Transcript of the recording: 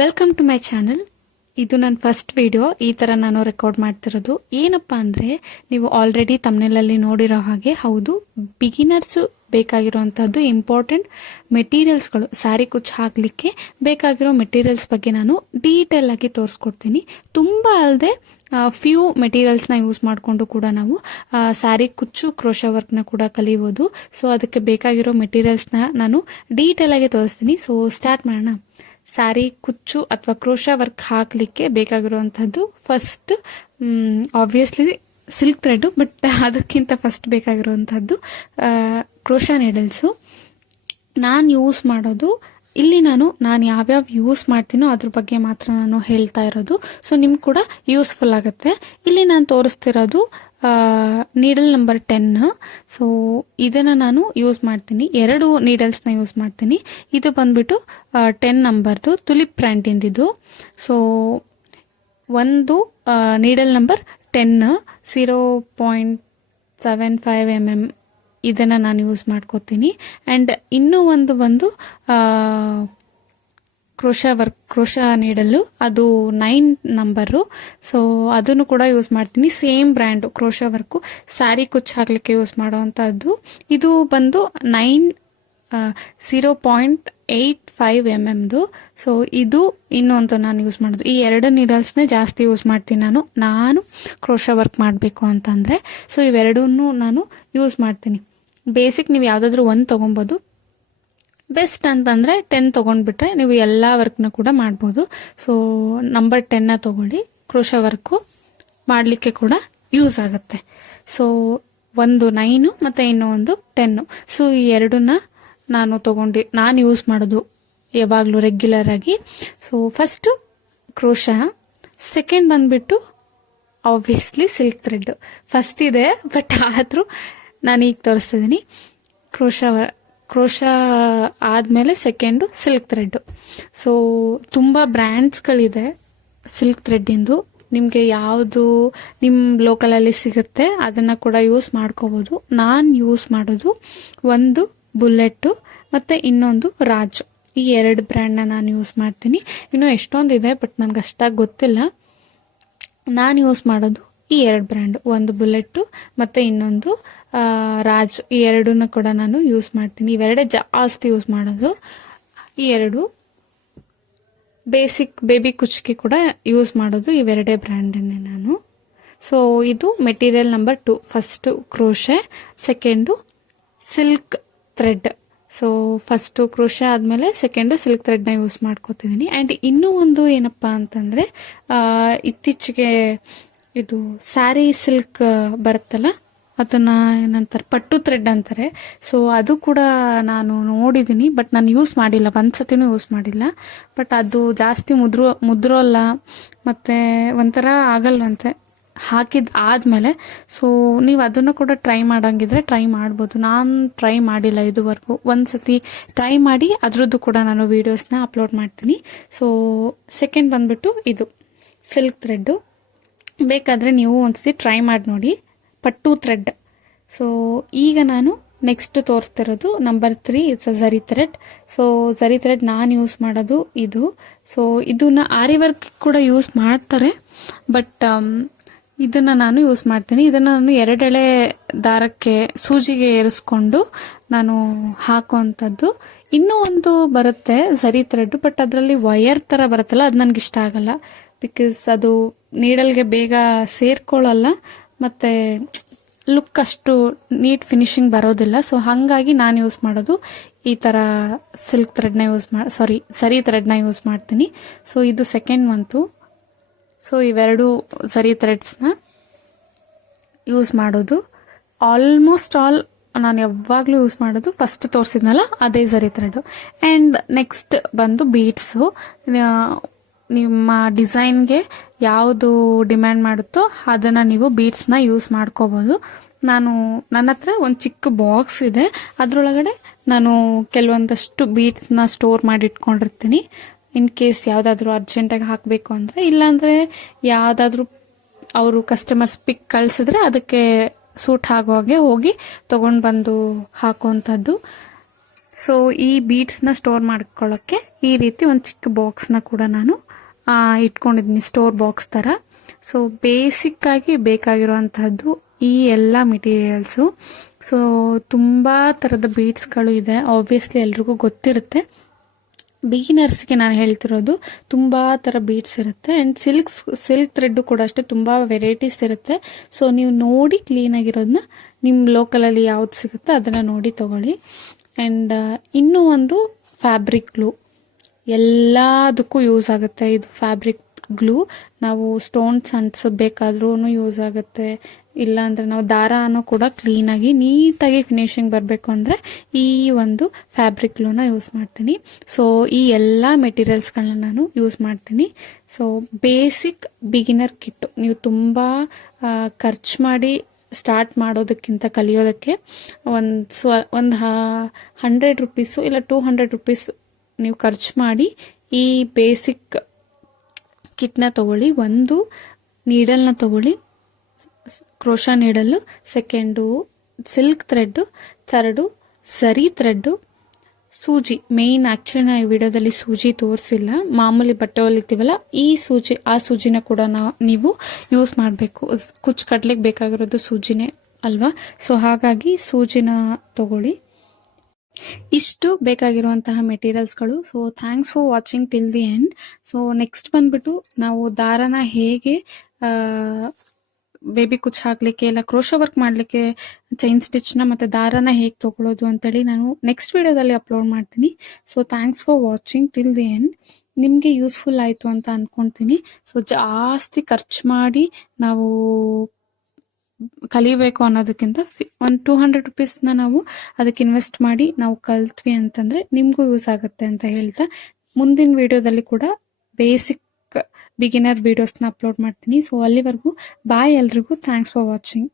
Welcome to my channel. ಇದು ನನ್ನ first video ಈ ಥರ ನಾನು ರೆಕಾರ್ಡ್ ಮಾಡ್ತಿರೋದು. ಏನಪ್ಪ ಅಂದರೆ, ನೀವು ಆಲ್ರೆಡಿ ತಮ್ನೆಲಲ್ಲಿ ನೋಡಿರೋ ಹಾಗೆ ಹೌದು, ಬಿಗಿನರ್ಸು ಬೇಕಾಗಿರುವಂಥದ್ದು ಇಂಪಾರ್ಟೆಂಟ್ ಮೆಟೀರಿಯಲ್ಸ್ಗಳು, ಸ್ಯಾರಿ ಕುಚ್ಚು ಹಾಕಲಿಕ್ಕೆ ಬೇಕಾಗಿರೋ ಮೆಟೀರಿಯಲ್ಸ್ ಬಗ್ಗೆ ನಾನು ಡೀಟೇಲ್ ಆಗಿ ತೋರಿಸ್ಕೊಡ್ತೀನಿ. ತುಂಬ ಅಲ್ಲದೆ ಫ್ಯೂ ಮೆಟೀರಿಯಲ್ಸ್ನ ಯೂಸ್ ಮಾಡಿಕೊಂಡು ಕೂಡ ನಾವು ಸ್ಯಾರಿ ಕುಚ್ಚು ಕ್ರೋಶಾ ವರ್ಕ್ನ ಕೂಡ ಕಲಿಬೋದು. ಸೊ ಅದಕ್ಕೆ ಬೇಕಾಗಿರೋ ಮೆಟೀರಿಯಲ್ಸ್ನ ನಾನು ಡೀಟೇಲ್ ಆಗಿ ತೋರಿಸ್ತೀನಿ. ಸೊ ಸ್ಟಾರ್ಟ್ ಮಾಡೋಣ. ಸ್ಯಾರಿ ಕುಚ್ಚು ಅಥವಾ ಕ್ರೋಶಾ ವರ್ಕ್ ಹಾಕಲಿಕ್ಕೆ ಬೇಕಾಗಿರುವಂಥದ್ದು first obviously silk thread, but ಅದಕ್ಕಿಂತ ಫಸ್ಟ್ ಬೇಕಾಗಿರುವಂಥದ್ದು ಕ್ರೋಶಾ ನೀಡಲ್ಸು. ನಾನು ಯೂಸ್ ಮಾಡೋದು ಇಲ್ಲಿ ನಾನು ಯಾವ್ಯಾವ ಯೂಸ್ ಮಾಡ್ತೀನೋ ಅದ್ರ ಬಗ್ಗೆ ಮಾತ್ರ ನಾನು ಹೇಳ್ತಾ ಇರೋದು. ಸೊ ನಿಮ್ಗೆ ಕೂಡ ಯೂಸ್ಫುಲ್ ಆಗುತ್ತೆ. ಇಲ್ಲಿ ನಾನು ತೋರಿಸ್ತಿರೋದು ನೀಡಲ್ ನಂಬರ್ 10. ಸೊ ಇದನ್ನು ನಾನು ಯೂಸ್ ಮಾಡ್ತೀನಿ, 2 ನೀಡಲ್ಸ್ನ ಯೂಸ್ ಮಾಡ್ತೀನಿ. ಇದು ಬಂದ್ಬಿಟ್ಟು 10 ನಂಬರ್ದು ತುಲಿಪ್ ಪ್ರಿಂಟಿಂದಿದ್ದು. ಸೊ ಒಂದು ನೀಡಲ್ ನಂಬರ್ 10 0.75 mm ಇದನ್ನು ನಾನು ಯೂಸ್ ಮಾಡ್ಕೋತೀನಿ. ಆ್ಯಂಡ್ ಇನ್ನೂ ಒಂದು ಬಂದು ಕ್ರೋಶಾ ನೀಡಲ್ಲು, ಅದು 9 ನಂಬರು. ಸೊ ಅದನ್ನು ಕೂಡ ಯೂಸ್ ಮಾಡ್ತೀನಿ. Same brand crochet work, sari ಕುಚ್ಚು ಹಾಕ್ಲಿಕ್ಕೆ ಯೂಸ್ ಮಾಡೋವಂಥದ್ದು. ಇದು ಬಂದು 0.85 mm. ಸೊ ಇದು ಇನ್ನೊಂದು ನಾನು ಯೂಸ್ ಮಾಡೋದು. ಈ 2 ನೀಡಲ್ಸ್ನೇ ಜಾಸ್ತಿ ಯೂಸ್ ಮಾಡ್ತೀನಿ ನಾನು ಕ್ರೋಶಾ ವರ್ಕ್ ಮಾಡಬೇಕು ಅಂತಂದರೆ. ಸೊ ಇವೆರಡನ್ನೂ ನಾನು ಯೂಸ್ ಮಾಡ್ತೀನಿ. ಬೇಸಿಕ್ ನೀವು ಯಾವುದಾದ್ರೂ ಒಂದು ತೊಗೊಬೋದು. ಬೆಸ್ಟ್ ಅಂತಂದರೆ 10 ತೊಗೊಂಡ್ಬಿಟ್ರೆ ನೀವು ಎಲ್ಲ ವರ್ಕ್ನ ಕೂಡ ಮಾಡ್ಬೋದು. ಸೊ ನಂಬರ್ 10ನ ತೊಗೊಳ್ಳಿ, ಕ್ರೋಶಾ ವರ್ಕು ಮಾಡಲಿಕ್ಕೆ ಕೂಡ ಯೂಸ್ ಆಗುತ್ತೆ. ಸೊ ಒಂದು 9 ಮತ್ತು ಇನ್ನೂ ಒಂದು 10. ಸೊ ಈ ಎರಡನ್ನ ನಾನು ಯೂಸ್ ಮಾಡೋದು ಯಾವಾಗಲೂ ರೆಗ್ಯುಲರ್ ಆಗಿ. ಸೊ ಫಸ್ಟು ಕ್ರೋಶಾ, ಸೆಕೆಂಡ್ ಬಂದ್ಬಿಟ್ಟು ಆಬ್ವಿಯಸ್ಲಿ ಸಿಲ್ಕ್ ಥ್ರೆಡ್ ಫಸ್ಟ್ ಇದೆ, ಬಟ್ ಆದರೂ ನಾನು ಈಗ ತೋರಿಸ್ತಿದ್ದೀನಿ. ಕ್ರೋಶಾ ಆದಮೇಲೆ ಸೆಕೆಂಡು ಸಿಲ್ಕ್ ಥ್ರೆಡ್ಡು. ಸೊ ತುಂಬ ಬ್ರ್ಯಾಂಡ್ಸ್ಗಳಿದೆ ಸಿಲ್ಕ್ ಥ್ರೆಡ್ಡಿಂದು. ನಿಮಗೆ ಯಾವುದು ನಿಮ್ಮ ಲೋಕಲಲ್ಲಿ ಸಿಗುತ್ತೆ ಅದನ್ನು ಕೂಡ ಯೂಸ್ ಮಾಡ್ಕೋಬೋದು. ನಾನು ಯೂಸ್ ಮಾಡೋದು ಒಂದು ಬುಲೆಟ್ಟು ಮತ್ತು ಇನ್ನೊಂದು ರಾಜು. ಈ 2 ಬ್ರ್ಯಾಂಡ್ನ ನಾನು ಯೂಸ್ ಮಾಡ್ತೀನಿ. ಇನ್ನೂ ಎಷ್ಟೊಂದಿದೆ, ಬಟ್ ನನಗೆ ಅಷ್ಟಾಗಿ ಗೊತ್ತಿಲ್ಲ. ನಾನು ಯೂಸ್ ಮಾಡೋದು ಈ 2 ಬ್ರ್ಯಾಂಡು, ಒಂದು ಬುಲೆಟ್ಟು ಮತ್ತು ಇನ್ನೊಂದು ರಾಜ್. ಈ 2 ಕೂಡ ನಾನು ಯೂಸ್ ಮಾಡ್ತೀನಿ. ಇವೆರಡೇ ಜಾಸ್ತಿ ಯೂಸ್ ಮಾಡೋದು. ಈ 2 ಬೇಸಿಕ್ ಬೇಬಿ ಕುಚ್ಗೆ ಕೂಡ ಯೂಸ್ ಮಾಡೋದು ಇವೆರಡೇ ಬ್ರ್ಯಾಂಡನ್ನೇ ನಾನು. ಸೊ ಇದು material number 2, first crochet, second silk thread. So first crochet ಆದಮೇಲೆ ಸೆಕೆಂಡು ಸಿಲ್ಕ್ ಥ್ರೆಡ್ನ ಯೂಸ್ ಮಾಡ್ಕೋತಿದ್ದೀನಿ. ಆ್ಯಂಡ್ ಇನ್ನೂ ಒಂದು ಏನಪ್ಪ ಅಂತಂದರೆ, ಇತ್ತೀಚೆಗೆ ಇದು ಸ್ಯಾರಿ ಸಿಲ್ಕ್ ಬರುತ್ತಲ್ಲ, ಅದನ್ನು ಏನಂತಾರೆ, ಪಟ್ಟು ಥ್ರೆಡ್ ಅಂತಾರೆ. ಸೊ ಅದು ಕೂಡ ನಾನು ನೋಡಿದ್ದೀನಿ, ಬಟ್ ನಾನು ಯೂಸ್ ಮಾಡಿಲ್ಲ, ಒಂದು ಸತಿನೂ ಯೂಸ್ ಮಾಡಿಲ್ಲ. ಬಟ್ ಅದು ಜಾಸ್ತಿ ಮುದ್ರೋಲ್ಲ ಮತ್ತು ಒಂಥರ ಆಗಲ್ವಂತೆ ಹಾಕಿದ ಆದಮೇಲೆ. ಸೊ ನೀವು ಅದನ್ನು ಕೂಡ ಟ್ರೈ ಮಾಡೋಂಗಿದ್ರೆ ಟ್ರೈ ಮಾಡ್ಬೋದು. ನಾನು ಟ್ರೈ ಮಾಡಿಲ್ಲ ಇದುವರೆಗೂ. ಒಂದು ಸತಿ ಟ್ರೈ ಮಾಡಿ ಅದರದ್ದು ಕೂಡ ನಾನು ವೀಡಿಯೋಸ್ನ ಅಪ್ಲೋಡ್ ಮಾಡ್ತೀನಿ. ಸೊ ಸೆಕೆಂಡ್ ಬಂದ್ಬಿಟ್ಟು ಇದು ಸಿಲ್ಕ್ ಥ್ರೆಡ್ಡು. ಬೇಕಾದರೆ ನೀವು ಒಂದ್ಸತಿ ಟ್ರೈ ಮಾಡಿ ನೋಡಿ, ಪಟ್ಟು ಥ್ರೆಡ್. ಸೊ ಈಗ ನಾನು ನೆಕ್ಸ್ಟ್ ತೋರಿಸ್ತಿರೋದು number 3, it's a zari thread. So zari thread ನಾನು ಯೂಸ್ ಮಾಡೋದು ಇದು. ಸೊ ಇದನ್ನ ಆರಿ ವರ್ಕ್ ಕೂಡ ಯೂಸ್ ಮಾಡ್ತಾರೆ, ಬಟ್ ಇದನ್ನು ನಾನು ಯೂಸ್ ಮಾಡ್ತೀನಿ. ಇದನ್ನು ನಾನು 2 ಎಳೆ ದಾರಕ್ಕೆ ಸೂಜಿಗೆ ಏರಿಸ್ಕೊಂಡು ನಾನು ಹಾಕುವಂಥದ್ದು. ಇನ್ನೂ ಒಂದು ಬರುತ್ತೆ ಝರಿ ಥ್ರೆಡ್, ಬಟ್ ಅದರಲ್ಲಿ ವಯರ್ ಥರ ಬರುತ್ತಲ್ಲ, ಅದು ನನಗೆ ಇಷ್ಟ ಆಗಲ್ಲ. ಬಿಕಾಸ್ ಅದು ನೀಡಲ್ಗೆ ಬೇಗ ಸೇರ್ಕೊಳ್ಳಲ್ಲ ಮತ್ತು ಲುಕ್ ಅಷ್ಟು ನೀಟ್ ಫಿನಿಶಿಂಗ್ ಬರೋದಿಲ್ಲ. ಸೊ ಹಾಗಾಗಿ ನಾನು ಯೂಸ್ ಮಾಡೋದು ಈ ಥರ ಸಿಲ್ಕ್ ಥ್ರೆಡ್ನ ಝರಿ ಥ್ರೆಡ್ನ ಯೂಸ್ ಮಾಡ್ತೀನಿ. ಸೊ ಇದು ಸೆಕೆಂಡ್ ಬಂತು. ಸೊ ಇವೆರಡು ಝರಿ ಥ್ರೆಡ್ಸ್ನ ಯೂಸ್ ಮಾಡೋದು. ಆಲ್ಮೋಸ್ಟ್ ಆಲ್ ನಾನು ಯಾವಾಗಲೂ ಯೂಸ್ ಮಾಡೋದು ಫಸ್ಟ್ ತೋರಿಸಿದ್ನಲ್ಲ ಅದೇ ಝರಿ ಥ್ರೆಡ್ಡು. ಆ್ಯಂಡ್ ನೆಕ್ಸ್ಟ್ ಬಂದು ಬೀಡ್ಸು. ನಿಮ್ಮ ಡಿಸೈನ್ಗೆ ಯಾವುದು ಡಿಮ್ಯಾಂಡ್ ಮಾಡುತ್ತೋ ಅದನ್ನು ನೀವು ಬೀಡ್ಸ್ನ ಯೂಸ್ ಮಾಡ್ಕೋಬೋದು. ನನ್ನ ಹತ್ರ ಒಂದು ಚಿಕ್ಕ ಬಾಕ್ಸ್ ಇದೆ, ಅದರೊಳಗಡೆ ನಾನು ಕೆಲವೊಂದಷ್ಟು ಬೀಡ್ಸ್ನ ಸ್ಟೋರ್ ಮಾಡಿ ಇಟ್ಕೊಂಡಿರ್ತೀನಿ. ಇನ್ ಕೇಸ್ ಯಾವುದಾದ್ರೂ ಅರ್ಜೆಂಟಾಗಿ ಹಾಕಬೇಕು ಅಂದರೆ, ಇಲ್ಲಾಂದರೆ ಯಾವುದಾದ್ರೂ ಅವರು ಕಸ್ಟಮರ್ಸ್ ಪಿಕ್ ಕಳಿಸಿದ್ರೆ ಅದಕ್ಕೆ ಸೂಟ್ ಆಗೋ ಹಾಗೆ ಹೋಗಿ ತೊಗೊಂಡು ಬಂದು ಹಾಕುವಂಥದ್ದು. ಸೊ ಈ ಬೀಡ್ಸ್ನ ಸ್ಟೋರ್ ಮಾಡ್ಕೊಳ್ಳೋಕ್ಕೆ ಈ ರೀತಿ ಒಂದು ಚಿಕ್ಕ ಬಾಕ್ಸ್ನ ಕೂಡ ನಾನು ಇಟ್ಕೊಂಡಿದ್ದೀನಿ, ಸ್ಟೋರ್ ಬಾಕ್ಸ್ ಥರ. ಸೊ ಬೇಸಿಕ್ಕಾಗಿ ಬೇಕಾಗಿರುವಂತಹದ್ದು ಈ ಎಲ್ಲ ಮೆಟೀರಿಯಲ್ಸು. ಸೊ ತುಂಬ ಥರದ ಬೀಡ್ಸ್ಗಳು ಇದೆ, ಆಬ್ವಿಯಸ್ಲಿ ಎಲ್ರಿಗೂ ಗೊತ್ತಿರುತ್ತೆ. ಬಿಗಿನರ್ಸ್ಗೆ ನಾನು ಹೇಳ್ತಿರೋದು ತುಂಬ ಥರ ಬೀಡ್ಸ್ ಇರುತ್ತೆ. ಆ್ಯಂಡ್ ಸಿಲ್ಕ್ ಥ್ರೆಡ್ಡು ಕೂಡ ಅಷ್ಟೇ ತುಂಬ ವೆರೈಟೀಸ್ ಇರುತ್ತೆ. ಸೊ ನೀವು ನೋಡಿ ಕ್ಲೀನಾಗಿರೋದನ್ನ ನಿಮ್ಮ ಲೋಕಲಲ್ಲಿ ಯಾವ್ದು ಸಿಗುತ್ತೆ ಅದನ್ನು ನೋಡಿ ತೊಗೊಳ್ಳಿ. ಆ್ಯಂಡ್ ಇನ್ನೂ ಒಂದು ಫ್ಯಾಬ್ರಿಕ್ ಗ್ಲೂ, ಎಲ್ಲದಕ್ಕೂ ಯೂಸ್ ಆಗುತ್ತೆ ಇದು ಫ್ಯಾಬ್ರಿಕ್ ಗ್ಲೂ. ನಾವು ಸ್ಟೋನ್ಸ್ ಅಂಟಿಸಬೇಕಾದ್ರೂ ಯೂಸ್ ಆಗುತ್ತೆ, ಇಲ್ಲಾಂದರೆ ನಾವು ದಾರನೂ ಕೂಡ ಕ್ಲೀನಾಗಿ ನೀಟಾಗಿ ಫಿನಿಶಿಂಗ್ ಬರಬೇಕು ಅಂದರೆ ಈ ಒಂದು ಫ್ಯಾಬ್ರಿಕ್ ಗ್ಲೂನ ಯೂಸ್ ಮಾಡ್ತೀನಿ. ಸೊ ಈ ಎಲ್ಲ ಮೆಟೀರಿಯಲ್ಸ್ಗಳನ್ನ ನಾನು ಯೂಸ್ ಮಾಡ್ತೀನಿ. ಸೊ ಬೇಸಿಕ್ ಬಿಗಿನರ್ ಕಿಟ್ಟು, ನೀವು ತುಂಬ ಖರ್ಚು ಮಾಡಿ ಸ್ಟಾರ್ಟ್ ಮಾಡೋದಕ್ಕಿಂತ ಕಲಿಯೋದಕ್ಕೆ ಒಂದು 100 ರುಪೀಸು ಇಲ್ಲ 200 ರುಪೀಸ್ ನೀವು ಖರ್ಚು ಮಾಡಿ ಈ ಬೇಸಿಕ್ ಕಿಟ್ನ ತಗೊಳ್ಳಿ. ಒಂದು ನೀಡಲ್ನ ತಗೊಳ್ಳಿ, crochet needle, second silk thread, third zari thread, ಸೂಜಿ ಮೇಯ್ನ್. ಆ್ಯಕ್ಚುಲಿ ನಾನು ಈ ವಿಡಿಯೋದಲ್ಲಿ ಸೂಜಿ ತೋರಿಸಿಲ್ಲ, ಮಾಮೂಲಿ ಬಟ್ಟೆ ಹೊಲಿತೀವಲ್ಲ ಈ ಸೂಜಿ, ಆ ಸೂಜಿನ ಕೂಡ ನೀವು ಯೂಸ್ ಮಾಡಬೇಕು. ಕುಚ್ಚು ಕಟ್ಲಿಕ್ಕೆ ಬೇಕಾಗಿರೋದು ಸೂಜಿನೇ ಅಲ್ವಾ. ಸೊ ಹಾಗಾಗಿ ಸೂಜಿನ ತಗೊಳ್ಳಿ. ಇಷ್ಟು ಬೇಕಾಗಿರುವಂತಹ ಮೆಟೀರಿಯಲ್ಸ್ಗಳು. So thanks for watching till the end. So next ಬಂದ್ಬಿಟ್ಟು ನಾವು ದಾರನ ಹೇಗೆ ಬೇಬಿ ಕುಚ್ಚು ಹಾಕ್ಲಿಕ್ಕೆ ಇಲ್ಲ ಕ್ರೋಶೋ ವರ್ಕ್ ಮಾಡಲಿಕ್ಕೆ ಚೈನ್ ಸ್ಟಿಚ್ನ ಮತ್ತು ದಾರನ ಹೇಗೆ ತೊಗೊಳೋದು ಅಂತೇಳಿ ನಾನು ನೆಕ್ಸ್ಟ್ ವಿಡಿಯೋದಲ್ಲಿ ಅಪ್ಲೋಡ್ ಮಾಡ್ತೀನಿ. So thanks for watching till the end. ನಿಮಗೆ ಯೂಸ್ಫುಲ್ ಆಯಿತು ಅಂತ ಅಂದ್ಕೊಳ್ತೀನಿ. ಸೊ ಜಾಸ್ತಿ ಖರ್ಚು ಮಾಡಿ ನಾವು ಕಲಿಬೇಕು ಅನ್ನೋದಕ್ಕಿಂತ ಒಂದು 200 ರುಪೀಸ್ನ ನಾವು ಅದಕ್ಕೆ ಇನ್ವೆಸ್ಟ್ ಮಾಡಿ ನಾವು ಕಲ್ತ್ವಿ ಅಂತಂದರೆ ನಿಮಗೂ ಯೂಸ್ ಆಗುತ್ತೆ ಅಂತ ಹೇಳ್ತಾ, ಮುಂದಿನ ವಿಡಿಯೋದಲ್ಲಿ ಕೂಡ ಬೇಸಿಕ್ ಬಿಗಿನರ್ ವಿಡಿಯೋಸ್ನ ಅಪ್ಲೋಡ್ ಮಾಡ್ತೀನಿ. ಸೊ ಅಲ್ಲಿವರೆಗೂ ಬಾಯ್ ಎಲ್ರಿಗೂ. Thanks for watching.